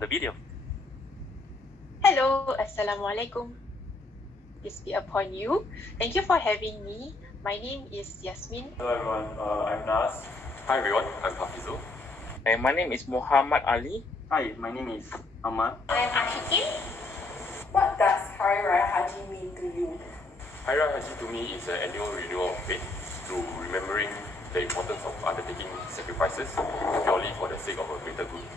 the video. Hello, Assalamualaikum. Peace be upon you. Thank you for having me. My name is Yasmin. Hello everyone, I'm Nas. Hi everyone, I'm Hafizul. And my name is Muhammad Ali. Hi, my name is Ahmad. I am Ashikin. What does Hari Raya Haji mean to you? Hari Raya Haji to me is an annual renewal of faith through remembering the importance of undertaking sacrifices purely for the sake of a greater good,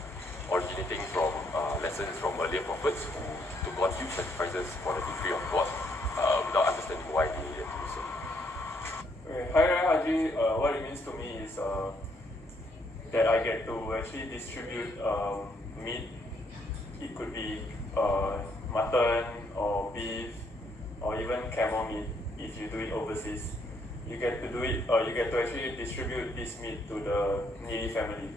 originating from lessons from earlier prophets to God's huge sacrifices for the decree of God without understanding why they needed to do so. Okay, Hari Raya Haji, what it means to me is that I get to actually distribute meat. It could be mutton or beef or even camel meat if you do it overseas. You get to do it, you get to actually distribute this meat to the needy family.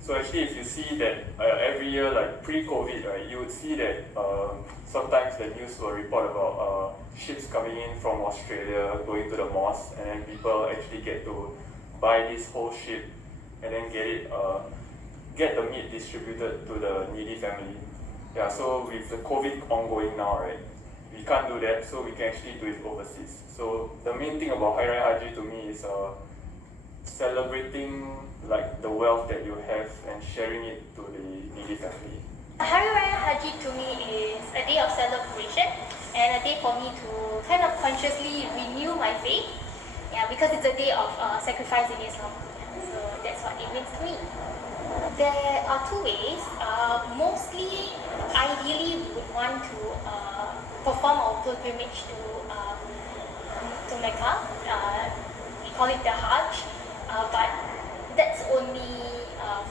So actually, if you see that every year, like pre-COVID, right, you would see that sometimes the news will report about ships coming in from Australia, going to the mosque, and then people actually get to buy this whole ship and then get the meat distributed to the needy family. Yeah, so with the COVID ongoing now, right, we can't do that, so we can actually do it overseas. So the main thing about Hari Raya Haji to me is celebrating like the wealth that you have and sharing it to the needy family. Hari Raya Haji to me is a day of celebration and a day for me to kind of consciously renew my faith. Yeah, because it's a day of sacrifice in Islam. So that's what it means to me. There are two ways. Mostly, ideally, we would want to perform our pilgrimage to Mecca. We call it the Hajj, but that's only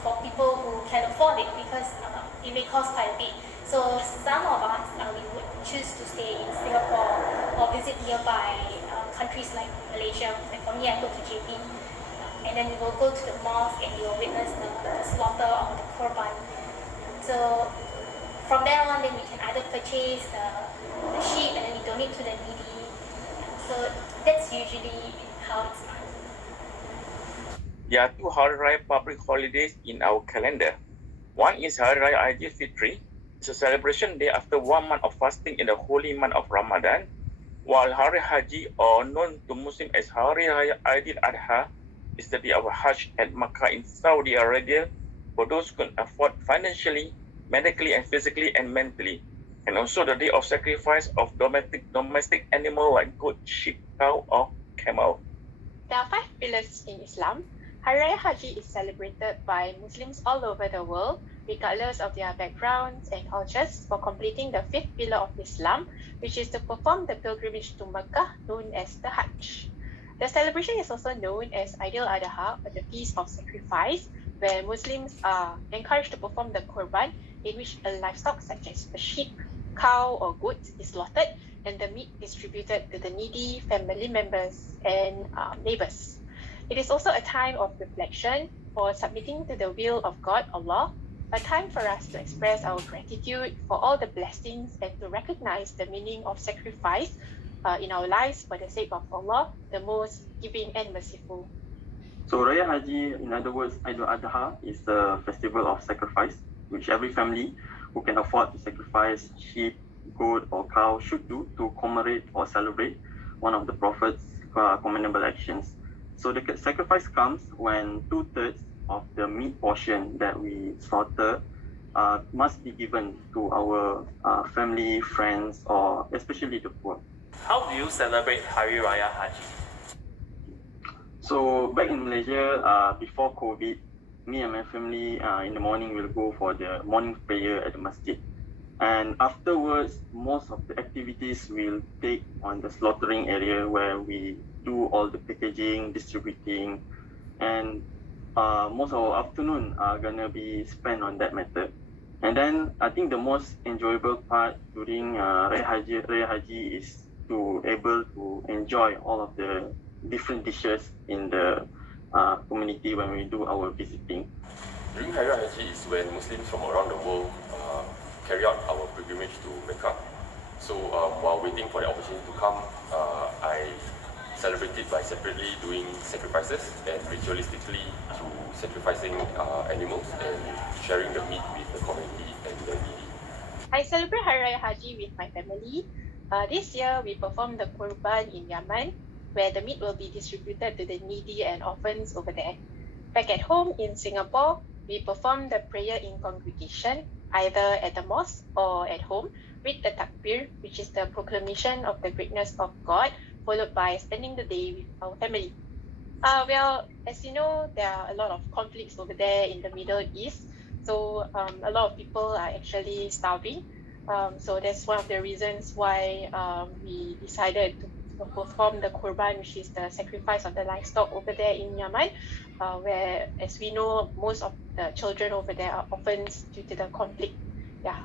for people who can afford it because it may cost quite a bit. So some of us, we would choose to stay in Singapore or visit nearby countries like Malaysia. Like for me, I go to JB, and then we will go to the mosque and we will witness the slaughter of the Korban. So from there on, then we can either purchase the sheep and then we donate to the needy. So that's usually how it's done. There are two Hari Raya public holidays in our calendar. One is Hari Raya Aidilfitri. It's a celebration day after 1 month of fasting in the holy month of Ramadan, while Hari Haji, or known to Muslims as Hari Raya AidilAdha, is the day of Hajj at Makkah in Saudi Arabia for those who can afford financially, medically, and physically and mentally, and also the day of sacrifice of domestic animal like goat, sheep, cow, or camel. There are 5 pillars in Islam. Hari Raya Haji is celebrated by Muslims all over the world, regardless of their backgrounds and cultures, for completing the 5th pillar of Islam, which is to perform the pilgrimage to Mecca, known as the Hajj. The celebration is also known as AidilAdha, or the Feast of Sacrifice, where Muslims are encouraged to perform the Korban, in which a livestock such as a sheep, cow, or goat is slaughtered, and the meat distributed to the needy family members and neighbors. It is also a time of reflection for submitting to the will of God, Allah, a time for us to express our gratitude for all the blessings and to recognize the meaning of sacrifice in our lives for the sake of Allah, the most giving and merciful. So Raya Haji, in other words, AidilAdha, is a festival of sacrifice, which every family who can afford to sacrifice sheep, goat, or cow should do to commemorate or celebrate one of the Prophet's commendable actions. So the sacrifice comes when 2/3 of the meat portion that we slaughter must be given to our family, friends, or especially the poor. How do you celebrate Hari Raya Haji? So back in Malaysia, before COVID, me and my family in the morning will go for the morning prayer at the masjid. And afterwards, most of the activities will take on the slaughtering area where we do all the packaging, distributing, and most of our afternoon are gonna be spent on that method. And then I think the most enjoyable part during Raya Haji is to able to enjoy all of the different dishes in the community when we do our visiting. During Hari Raya Haji is when Muslims from around the world carry out our pilgrimage to Mecca. So while waiting for the opportunity to come, I celebrate it by separately doing sacrifices and ritualistically through sacrificing animals and sharing the meat with the community and the I celebrate Hari Raya Haji with my family. This year, we performed the Kurban in Yemen, where the meat will be distributed to the needy and orphans over there. Back at home in Singapore, we performed the prayer in congregation, either at the mosque or at home, with the takbir, which is the proclamation of the greatness of God, followed by spending the day with our family. Well, as you know, there are a lot of conflicts over there in the Middle East. So a lot of people are actually starving. So that's one of the reasons why we decided to perform the Kurban, which is the sacrifice of the livestock over there in Yemen, where, as we know, most of the children over there are orphans due to the conflict. Yeah.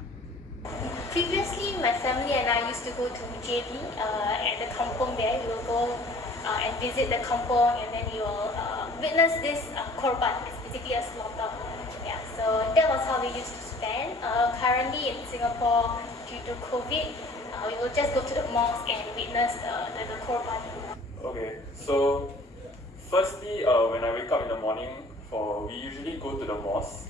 Previously, my family and I used to go to JB at the kampong there. We will go and visit the kampong, and then we will witness this korban. It's basically a slaughter. Yeah, so that was how we used to spend. Currently in Singapore, due to COVID, we will just go to the mosque and witness the korban. Okay, so firstly, when I wake up in the morning, we usually go to the mosque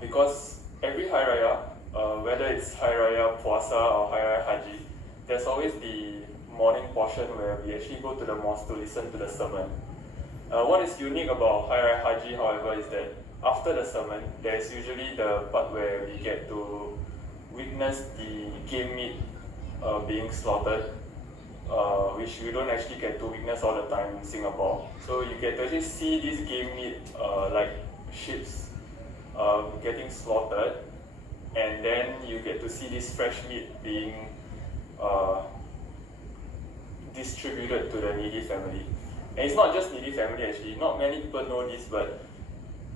because every Hari Raya, whether it's Hari Raya Puasa or Hari Raya Haji, there's always the morning portion where we actually go to the mosque to listen to the sermon. What is unique about Hari Raya Haji, however, is that after the sermon, there's usually the part where we get to witness the game meat being slaughtered, which we don't actually get to witness all the time in Singapore. So you get to actually see this game meat like sheep getting slaughtered, and then you get to see this fresh meat being distributed to the needy family. And it's not just needy family actually, not many people know this, but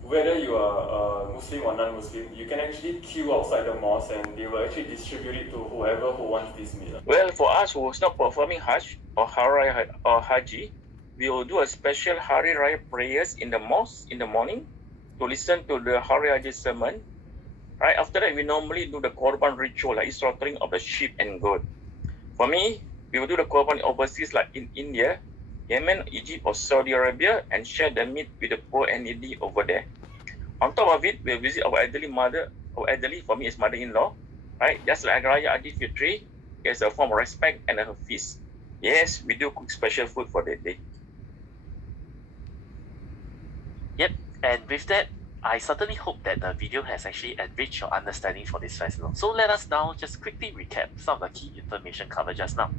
whether you are Muslim or non-Muslim, you can actually queue outside the mosque and they will actually distribute it to whoever who wants this meal. Well, for us who is not performing Hajj or Hari Raya or Haji, we will do a special Hari Raya prayers in the mosque in the morning to listen to the Hari Raya sermon. Right after that, we normally do the korban ritual, like slaughtering of the sheep and goat. For me, we will do the korban overseas, like in India, Yemen, Egypt, or Saudi Arabia, and share the meat with the poor and needy over there. On top of it, we'll visit our elderly mother, or elderly, for me is mother-in-law, right? Just like Raya Aidilfitri, it's a form of respect and a feast. Yes, we do cook special food for that day. Yep, and with that, I certainly hope that the video has actually enriched your understanding for this festival. So let us now just quickly recap some of the key information covered just now.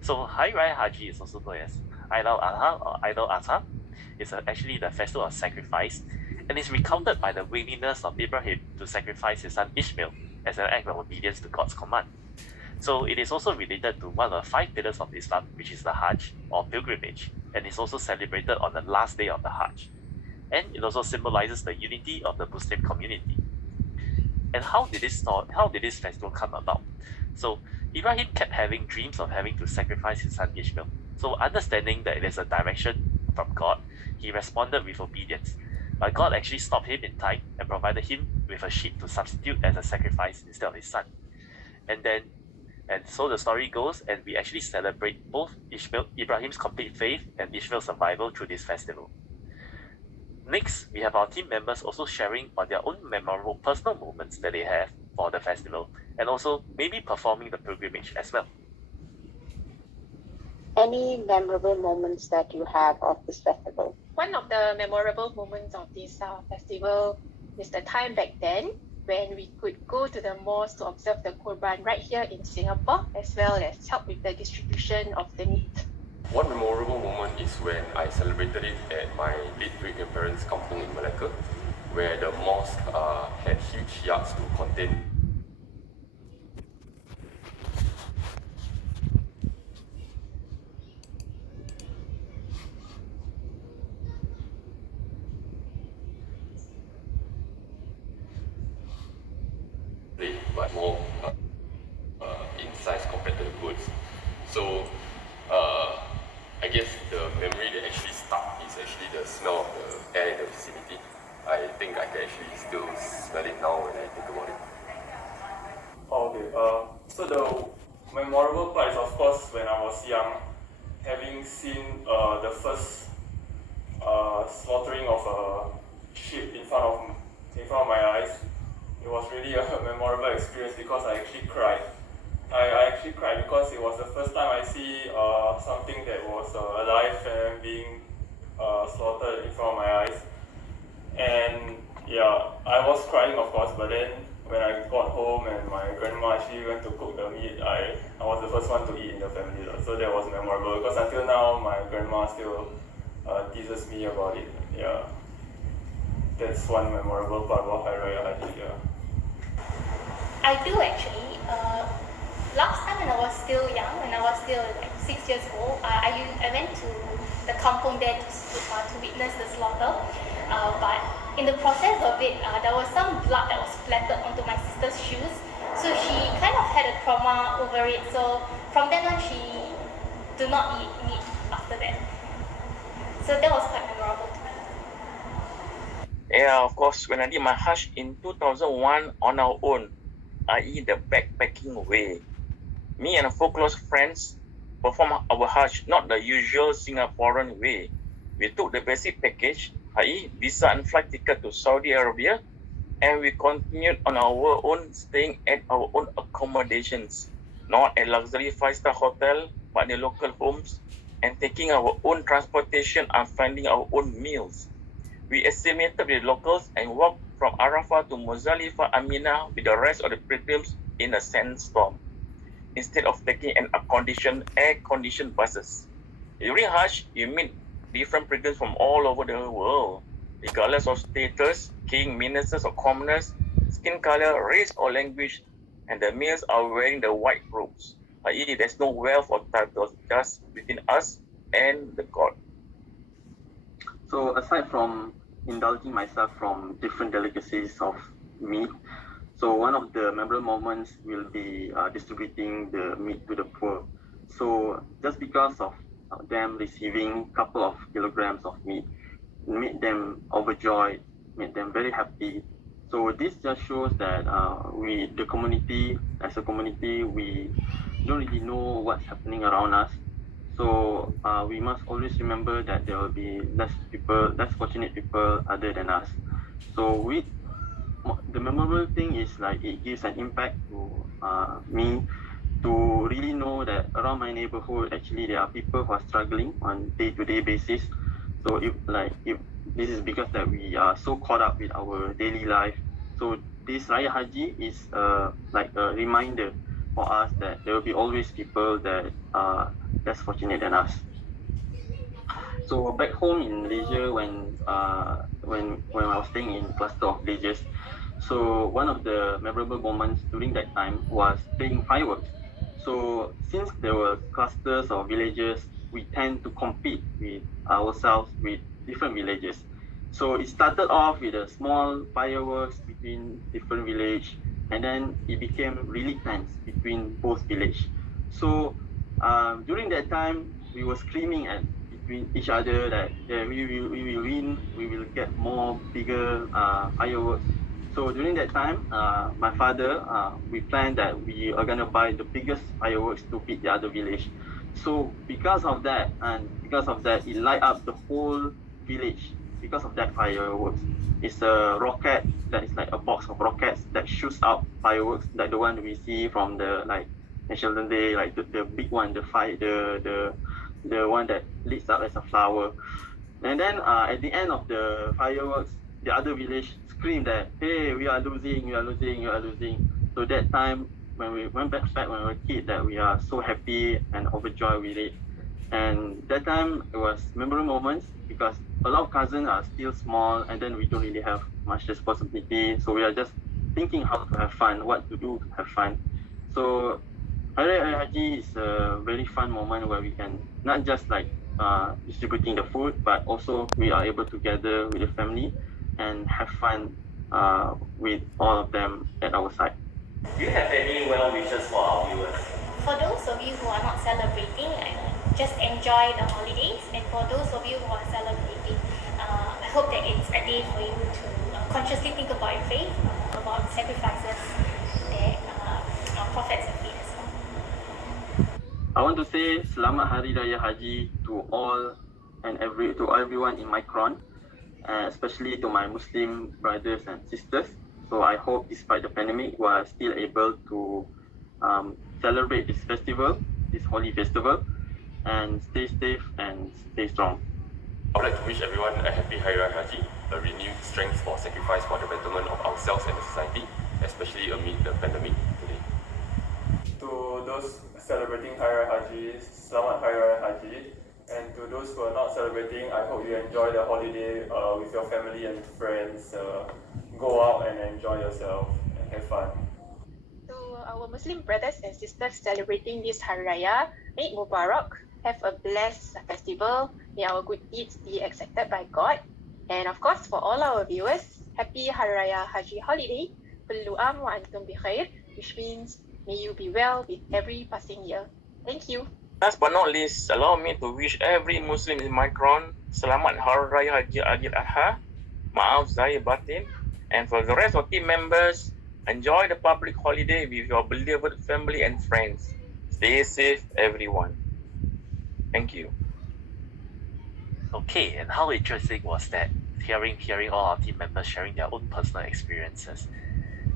So Hari Raya Haji is also known as AidilAdha or AidilAdha. It's actually the festival of sacrifice, and is recounted by the willingness of Ibrahim to sacrifice his son Ishmael as an act of obedience to God's command. So it is also related to one of the 5 pillars of Islam, which is the Hajj or pilgrimage, and is also celebrated on the last day of the Hajj. And it also symbolizes the unity of the Muslim community. And how did this festival come about? So Ibrahim kept having dreams of having to sacrifice his son Ishmael. So understanding that it is a direction from God, he responded with obedience. But God actually stopped him in time and provided him with a sheep to substitute as a sacrifice instead of his son. And so the story goes, and we actually celebrate both Ibrahim's complete faith and Ishmael's survival through this festival. Next, we have our team members also sharing on their own memorable personal moments that they have for the festival, and also maybe performing the pilgrimage as well. Any memorable moments that you have of this festival? One of the memorable moments of this festival is the time back then when we could go to the mosque to observe the Kurban right here in Singapore, as well as help with the distribution of the meat. One memorable moment is when I celebrated it at my late great-grandparents' kampung in Malacca, where the mosque had huge yards to contain but more in size compared to the goods. So I guess the memory that actually stuck is actually the smell of the air in the vicinity. I think I can actually still smell it now when I think about it. Okay, so the memorable part is of course when I was young, having seen the first slaughtering of a sheep in front of my eyes. It it was really a memorable experience because I actually cried. I actually cried because it was the first time I see something that was alive and being slaughtered in front of my eyes. And yeah, I was crying of course, but then when I got home and my grandma actually went to cook the meat, I was the first one to eat in the family. So that was memorable because until now my grandma still teases me about it. Yeah, that's one memorable part about Hari Raya Haji. Yeah. I do actually. Last time when I was still young, when I was still like 6 years old, I went to the kampung there to witness the slaughter. But in the process of it, there was some blood that was splattered onto my sister's shoes. So she kind of had a trauma over it. So from then on, she do not eat meat after that. So that was quite memorable to me. Yeah, of course, when I did my Hajj in 2001 on our own, i.e. the backpacking way, me and 4 close friends performed our Hajj not the usual Singaporean way. We took the basic package, i.e. visa and flight ticket to Saudi Arabia, and we continued on our own, staying at our own accommodations, not a luxury 5-star hotel, but in the local homes, and taking our own transportation and finding our own meals. We assimilated with the locals and walked from Arafah to Muzdalifah Aminah with the rest of the pilgrims in a sandstorm, instead of taking an air-conditioned buses. During Hajj, you meet different pilgrims from all over the world, regardless of status, king, ministers, or commoners, skin color, race, or language, and the males are wearing the white robes, i.e. there's no wealth or titles, just between us and the God. So aside from indulging myself from different delicacies of meat, so one of the memorable moments will be distributing the meat to the poor. So just because of them receiving a couple of kilograms of meat, made them overjoyed, made them very happy. So this just shows that the community, as a community, we don't really know what's happening around us. So we must always remember that there will be less fortunate people other than us. So the memorable thing is like it gives an impact to me to really know that around my neighborhood actually there are people who are struggling on day-to-day basis. So if this is because that we are so caught up with our daily life. So this Raya Haji is like a reminder for us that there will be always people that are less fortunate than us. So back home in Malaysia, when I was staying in cluster of villages, so one of the memorable moments during that time was playing fireworks. So since there were clusters of villages, we tend to compete with ourselves with different villages. So it started off with a small fireworks between different village, and then it became really tense between both village. So during that time, we were screaming at between each other that we will win, we will get more bigger fireworks. So during that time, my father, we planned that we are gonna buy the biggest fireworks to beat the other village. So because of that, it light up the whole village. Because of that fireworks, it's a rocket that is like a box of rockets that shoots out fireworks, like the one we see from the like National Day, like the big one, the one that lights up as a flower. And then at the end of the fireworks, the other village screamed that, hey, we are losing, we are losing, we are losing. So that time, when we went back when we were kids, that we are so happy and overjoyed with it. And that time, it was memorable moments because a lot of cousins are still small, and then we don't really have much responsibility. So we are just thinking how to have fun, what to do to have fun. So Hari Raya Haji is a very fun moment where we can not just like distributing the food, but also we are able to gather with the family and have fun with all of them at our side. Do you have any well wishes for our viewers? For those of you who are not celebrating, just enjoy the holidays. And for those of you who are celebrating, I hope that it's a day for you to consciously think about your faith, about sacrifices that our prophets have made as well. I want to say Selamat Hari Raya Haji to everyone in Micron, especially to my Muslim brothers and sisters. So I hope, despite the pandemic, we are still able to celebrate this festival, this holy festival, and stay safe and stay strong. I would like to wish everyone a happy Hari Raya Haji, a renewed strength for sacrifice for the betterment of ourselves and the society, especially amid the pandemic today. To those celebrating Hari Raya Haji, Selamat Hari Raya Haji. And to those who are not celebrating, I hope you enjoy the holiday with your family and friends. Go out and enjoy yourself and have fun. To our Muslim brothers and sisters celebrating this Hari Raya, Eid Mubarak. Have a blessed festival. May our good deeds be accepted by God. And of course, for all our viewers, happy Hari Raya Haji holiday. Kullu am wa antum bi khair, which means may you be well with every passing year. Thank you. Last but not least, allow me to wish every Muslim in Micron Selamat Hari Raya AidilAdha, Maaf Zahir Batin, and for the rest of team members, enjoy the public holiday with your beloved family and friends. Stay safe, everyone. Thank you. Okay, and how interesting was that? Hearing all our team members sharing their own personal experiences.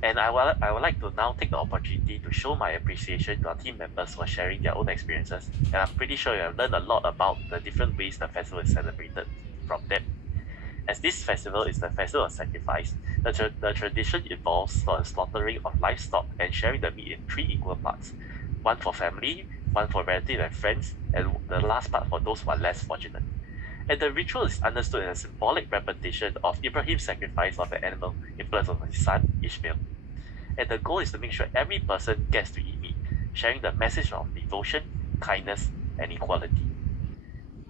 And I would like to now take the opportunity to show my appreciation to our team members for sharing their own experiences. And I'm pretty sure you have learned a lot about the different ways the festival is celebrated from them. As this festival is the festival of sacrifice, the tradition involves the slaughtering of livestock and sharing the meat in 3 equal parts. One for family, one for relatives and friends, and the last part for those who are less fortunate. And the ritual is understood as a symbolic repetition of Ibrahim's sacrifice of an animal in place of his son Ishmael. And the goal is to make sure every person gets to eat meat, sharing the message of devotion, kindness, and equality.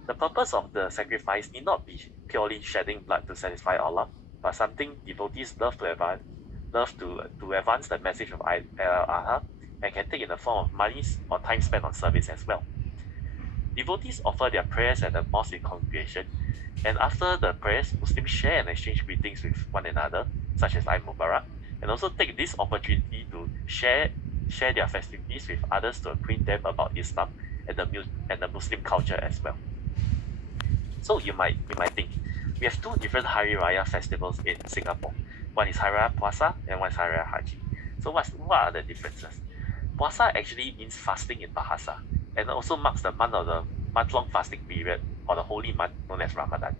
The purpose of the sacrifice need not be purely shedding blood to satisfy Allah, but something devotees love to advance the message of AidilAdha and can take in the form of monies or time spent on service as well. Devotees offer their prayers at the mosque congregation, and after the prayers, Muslims share and exchange greetings with one another, such as Eid Mubarak, and also take this opportunity to share their festivities with others to acquaint them about Islam and the Muslim culture as well. So you might think, we have 2 different Hari Raya festivals in Singapore. One is Hari Raya Puasa and one is Hari Raya Haji. So what are the differences? Puasa actually means fasting in Bahasa, and also marks the month-long fasting period, or the holy month known as Ramadan.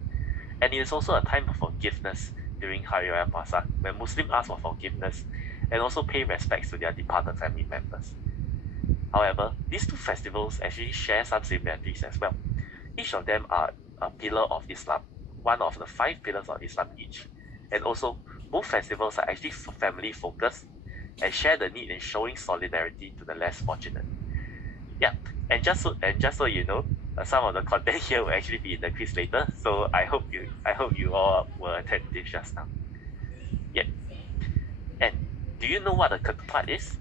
And it is also a time of forgiveness during Hari Raya Puasa, when Muslims ask for forgiveness and also pay respects to their departed family members. However, these 2 festivals actually share some similarities as well. Each of them are a pillar of Islam, one of the 5 pillars of Islam each. And also, both festivals are actually family focused and share the need in showing solidarity to the less fortunate. Yeah, and just so you know, some of the content here will actually be in the quiz later, so I hope you all were attentive just now. Yep. And do you know what the ketupat is?